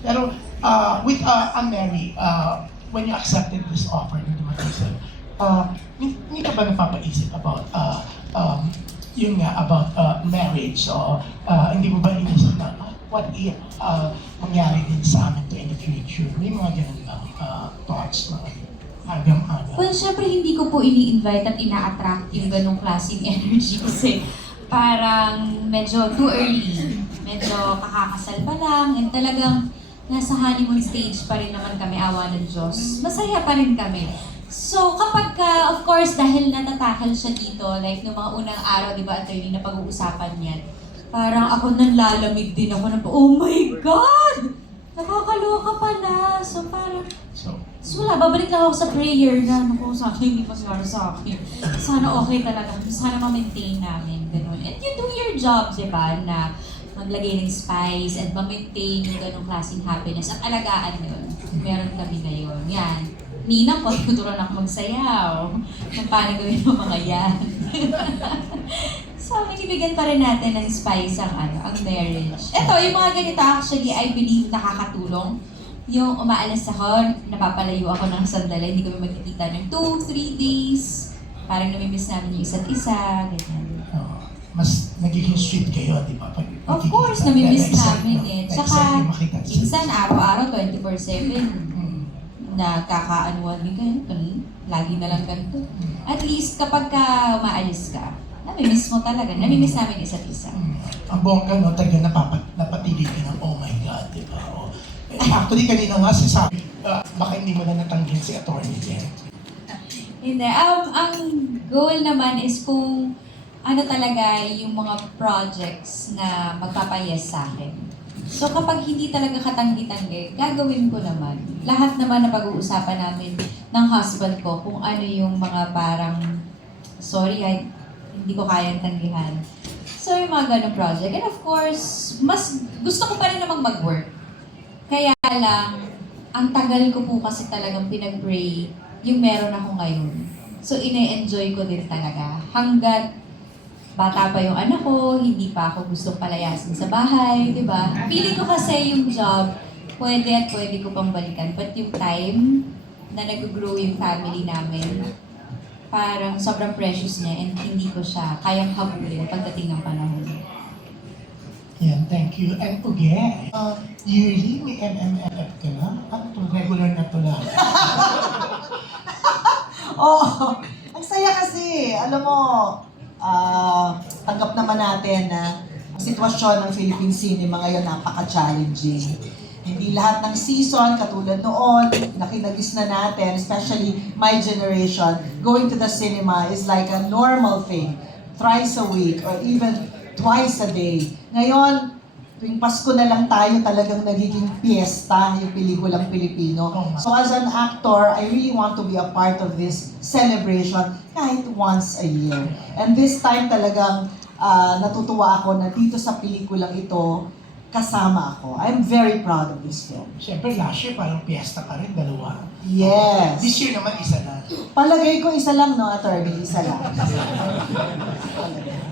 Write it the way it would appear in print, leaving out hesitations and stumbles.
Pero with Mary, when you accepted this offer na dumating sa'yo, hindi ka ba napapaisip about yun nga, about marriage? So, hindi mo ba inisip na, what if mangyari din sa amin to in the future? May mga ganun ba thoughts na hanggang-hanggang? Well, syempre hindi ko po ini-invite at ina-attract yung ganong klaseng energy kasi parang medyo too early. Medyo kakakasal pa lang and talagang nasa honeymoon stage pa rin naman kami, awa ng Diyos. Masaya pa rin kami. So kapag of course, dahil natatakal siya dito, like noong mga unang araw, di ba, attorney, na pag-uusapan yan, parang ako nanlalamig din ako ng, oh my God! Nakakaloka pala. So parang, wala, babalik lang ako sa prayer na, naku, sa akin, hindi pa siguro sa akin. Sana okay talaga. Sana ma-maintain namin. Ganun. And you do your job, di ba, na maglagay ng spice and ma-maintain yung ganung klaseng happiness at alagaan yun. Meron kami ngayon. Yan. Ninang ko, tuturuan ako magsayaw. Kung paano gawin yung mga yan. So, binibigyan pa rin natin ng spice ang marriage. Ito, yung mga ganito, actually, I believe nakakatulong. Yung umaalis ako, napapalayo ako ng sandali, hindi kami magkikita ng 2-3 days. Parang namimiss namin yung isa't isa, ganyan. Mas nagiging sweet kayo, di ba? Of course, namimiss namin eh. Tsaka, minsan araw-araw, 24/7, nakakaanuan din kayo. Lagi na lang ganito. At least kapag umaalis ka, namimiss mo talaga. Namimiss namin isa't isa. Ang bongga, no, talaga napatilig ka ng, oh my God, di ba? Actually, kanina nga sasabi, baka hindi mo na natanggin si attorney Jen. Hindi. Ang goal naman is kung ano talaga yung mga projects na magpapayes sa akin. So kapag hindi talaga katanggi-tanggi, gagawin ko naman. Lahat naman na pag-uusapan namin ng husband ko kung ano yung mga parang, sorry, hindi ko kayang tanggihan. So yung mga ganong project. And of course, mas gusto ko pa rin namang mag-work. Kaya lang, ang tagal ko po kasi talagang pinag-pray yung meron ako ngayon. So ine-enjoy ko din talaga. Hanggat bata pa yung anak ko, hindi pa ako gustong palayasin sa bahay, di ba? Feeling ko kasi yung job, pwede ko pang balikan. But yung time na nag-grow yung family namin, parang sobrang precious niya and hindi ko siya kayang habulin pagdating ng panahon. Yan, thank you. And Uge, yearly may MMFF ka na? At regular na to lang. Oh, ang saya kasi. Alam mo, tanggap naman natin na ang sitwasyon ng Philippine cinema ngayon napaka-challenging. Hindi lahat ng season, katulad noon, nakinagis na natin, especially my generation, going to the cinema is like a normal thing. Thrice a week or even twice a day. Ngayon, tuwing Pasko na lang tayo talagang nagiging piyesta yung pelikulang Pilipino. So as an actor, I really want to be a part of this celebration kahit once a year. And this time talagang natutuwa ako na dito sa pelikulang ito, kasama ako. I'm very proud of this film. Siyempre, last year parang piyesta ka rin, dalawa. Yes. This year naman, isa na. Palagay ko isa lang, no, attorney? Isa lang. Palagay.